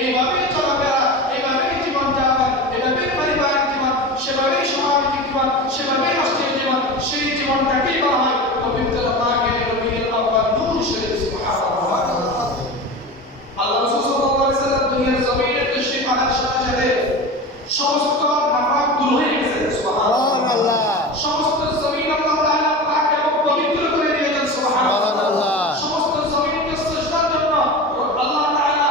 এইভাবেই চলাফেরা, এইভাবেই জীবনযাপন, এভাবেই পারিবারিক জীবন, সেভাবেই সামাজিক জীবন, সেভাবেই রাষ্ট্রীয় জীবন, সেই জীবনটাকেই বলা হয় পবিত্র পাকে রবিউল আউয়াল নূর শরীফ। সুবহানাল্লাহ। আল্লাহ রাসূল সাল্লাল্লাহু আলাইহি ওয়াসাল্লাম দুনিয়ার জমিনে তশরীফ আনার সাথে সাথে সমস্ত নাফাক দূর হয়ে গেছে। সুবহানাল্লাহ। সমস্ত জমিন আল্লাহ তাআলা পাক এবং পবিত্র করে দিয়েছেন। সুবহানাল্লাহ। সমস্ত জমিনকে সৃষ্টির জন্য আল্লাহ তাআলা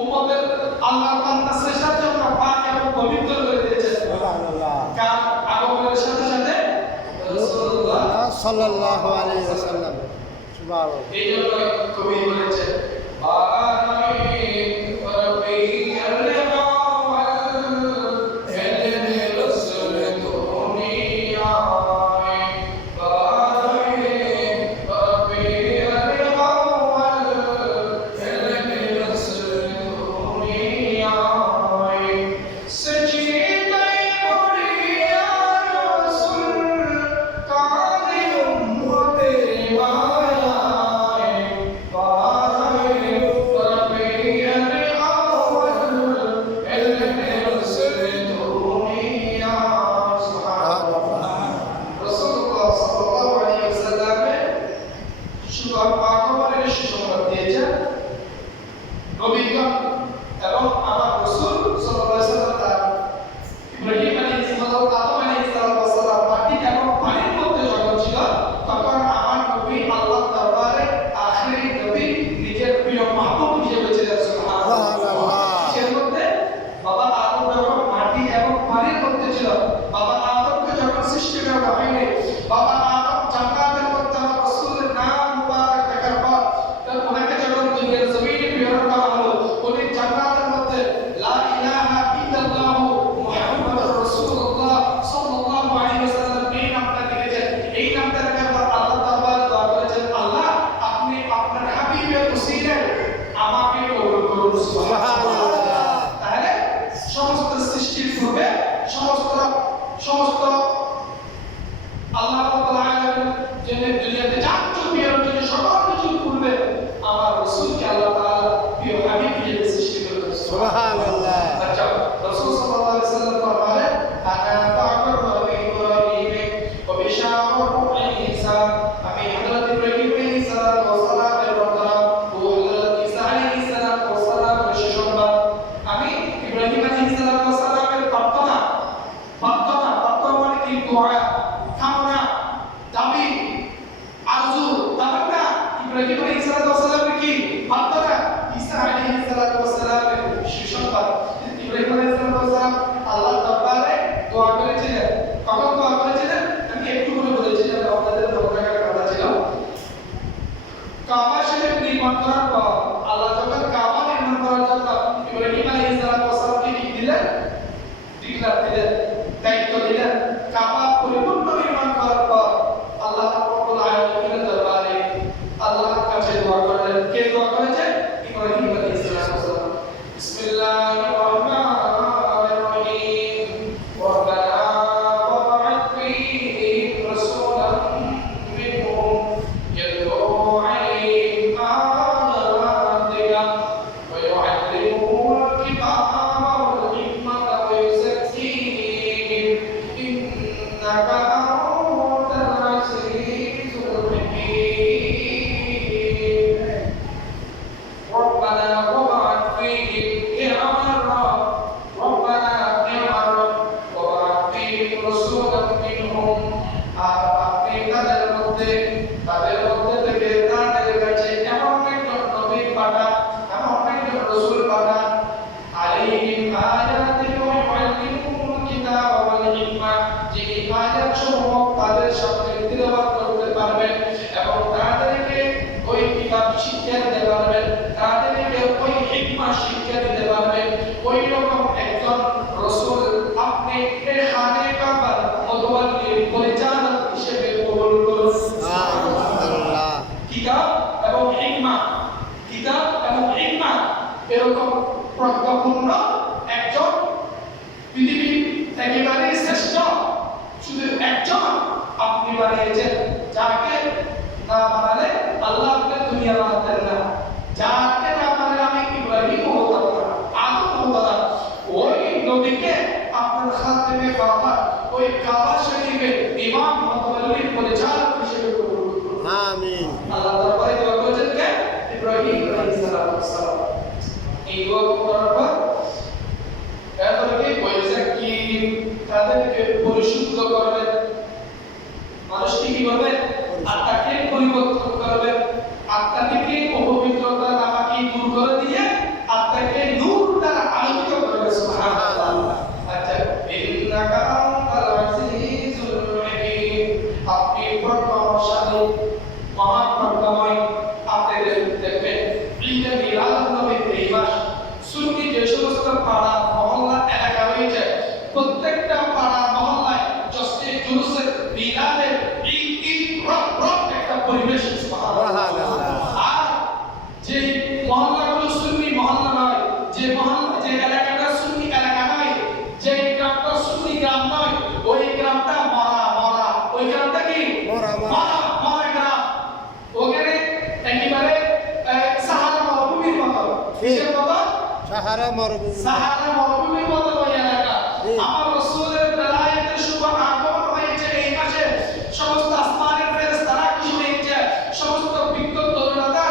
উম্মতের আল্লাহর বান্দা সৃষ্টির জন্য পাক এবং পবিত্র করে দিয়েছেন। সুবহানাল্লাহ। কার আগমনের সাথে সাথে রাসূলুল্লাহ সাল্লাল্লাহু আলাইহি ওয়াসাল্লাম। সুবহানাল্লাহ। এই জন্য কবি বলেছেন এরকম প্রজ্ঞাপূর্ণ একজন পৃথিবীর একেবারে শ্রেষ্ঠ শুধু একজন আপনি বানিয়েছেন, যাকে না বানালে আল্লাহ আপনাকে দুনিয়া বানাতেন না, যাকে না বানালে আমি ইব্রাহিমও হতাম না। পরিচালক হিসেবে কবুল করুন। আমিন। আল্লাহ দরবারে দোয়া করেছেন কে? ইব্রাহিম আলাইহিস সালাম। এই দোয়া করার পর এরপরে কি বলেছেন কি তাদেরকে পরিশুদ্ধ করবেন, মানুষকে কি করবেন? আত্মাকে পরিবর্তন করবেন, আত্মা থেকে অপবিত্রতা নাপাকি দূর করে দিয়ে আত্মাকে নূর দ্বারা আলোকিত করবেন। সুবহানাল্লাহ। আচ্ছা, ইন্নাকা আনতাল আজিজুল হাকীম, আপনি প্রজ্ঞাশালী, মহাপ্রজ্ঞাময়। আপনাদের দেখবেন ঈদে মিলাদ নবীর এই মাস সুন্নি যে সমস্ত পাড়া মহল্লা এলাকা রয়েছে, প্রত্যেকটা পাড়া মহল্লায় জশ্নে জুলুসে মিলাদের ঈদ রব একটা পরিবেশ। সুবহানাল্লাহ। আর যে মহল্লাগুলো সুন্নি মহল্লা নয়, যে মহল্লা যে এলাকাটা সুন্নি এলাকা নয়, যে গ্রামটা সুন্নি গ্রাম নয়, ওই গ্রামটা মরা, ওই গ্রামটা কি মরা গ্রাম। ওখানে একেবারে সাহারা মরুভূমির মতো, কিসের মতো? সাহারা মরুভূমির মতো ওই এলাকা। আমার রাসূলের বেলায়েতের শুভ আগমন হয়েছে এই মাসে। সমস্ত আসমানের ফেরেশতারা খুশি হয়েছে, সমস্ত বিজ্ঞ তরুণরা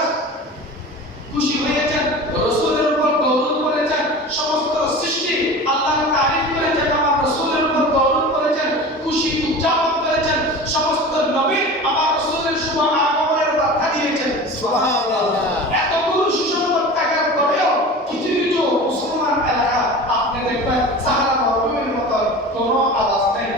খুশি হয়েছেন, রাসূলের উপর দরুদ পড়েছেন, সমস্ত সৃষ্টি আল্লাহর তারিফ করেছেন, আমার রাসূলের উপর দরুদ পড়েছেন, খুশি উদযাপন করেছেন। সমস্ত নবী আমার রাসূলের শুভ আগমনের বার্তা দিয়েছেন। সুবহানাল্লাহ। এতগুলো সুসংবাদ থাকার পরেও কিছু কিছু মুসলমান এলাকা আপনি দেখবেন সাহারা মরুভূমির মতো কোনো আওয়াজ নেই,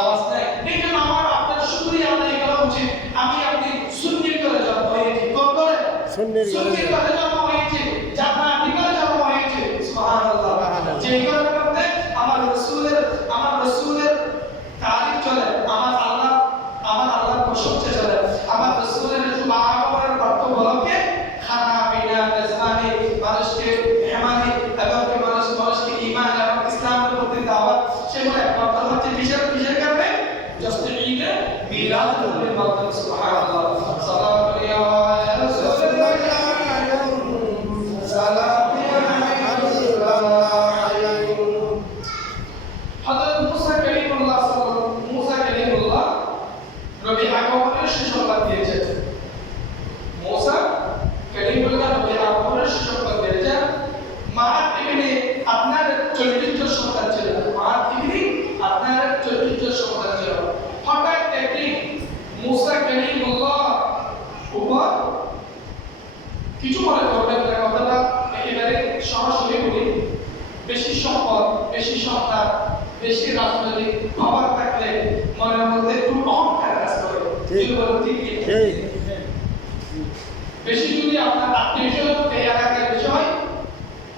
আওয়াজ নেই। এই জন্য আমার আপনার শুকরিয়া আদায় করা উচিত। আমি আপনি সুন্নি করে জন্ম হয়েছি, কোন করে? সুন্নি করে জন্ম হয়েছি, জান্নাতি করে জন্ম হয়েছি। সুবহানাল্লাহ। যে কারণে মধ্যে আমার রাসূলের তারিফ চলে, আমার আল্লাহর প্রশংসা চলে, আমার রাসূলের শুভ আগমনের বার্তাবলকে খানা পিনা মেজবানি মানুষকে মেহমানি এবং মানুষকে ঈমান এবং ইসলামের প্রতি দাওয়াত, সেগুলো একমাত্র হচ্ছে কিসের কারণে? জশ্নে ঈদে মিলাদুন নবীর মাধ্যমে। সুবহানাল্লাহ। সালামু আলাইয়া রাসূলুল্লাহ, সালামু আলাইয়া রাসূলুল্লাহ। হযরত মুসা কালিমুল্লাহ নবী আগমনের সুসংবাদ দিয়েছেন। মুসা কালিমুল্লাহ নবী আগমনের সুসংবাদ দিয়েছেন। মাআদ ইবনে আপনার চরিত্র সন্তান ছিল, মাআদ ইবনে আপনার চরিত্র সন্তান ছিল। হঠাৎ একদিন মুসা কালিমুল্লাহ উপর কিছু মনে করবেন না, কথাটা একেবারে সরাসরি বলি, বেশি সম্পদ, বেশি সন্তান, বেশি রাজনৈতিক খবর থাকলে মনের মধ্যে একটু অহংকার কাজ করে। বেশি যদি আপনার আত্মীয় এই এলাকায় বেশি হয়,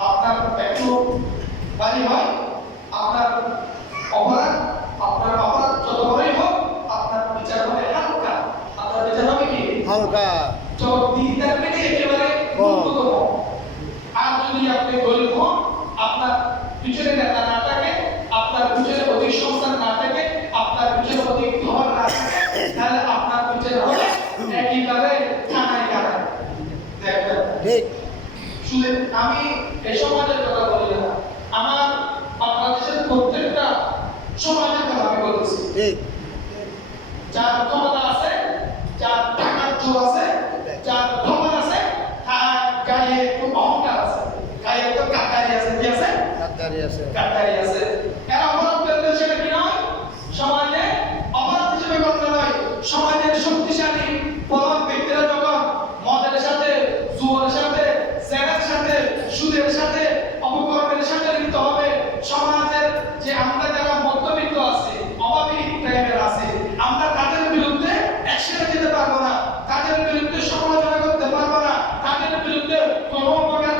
আপনার একটু বাড়ি হয়, আপনার অপরাধ যত বড়ই হোক আপনার বিচার হবে হালকা, আপনার বিচার হবে কি হালকা, জবাবদিহিতার পেটে একেবারে ন্যূনতম। আর যদি আপনি গরিব হন, আপনার পিছনে নেতা না থাকে, আপনার পিছনে অধিক সন্তান না থাকে, আপনার পিছনে অধিক ঘর না থাকে, তাহলে আপনার পিছনে হবে একেবারে থানায় কাটায়। দেখবেন ঠিক। শুধু আমি এই সমাজের কথা বলি না, আমার বাংলাদেশের প্রত্যেকটা সমাজের কথা আমি বলতেছি। ঠিক। যার ক্ষমতা আছে, যার টাকার জোর আছে, যার ক্ষমতা আছে, তার গায়ে খুব অহংকার আছে, গায়ে তো গাদ্দারি আছে, কি আছে? গাদ্দারি আছে। এরা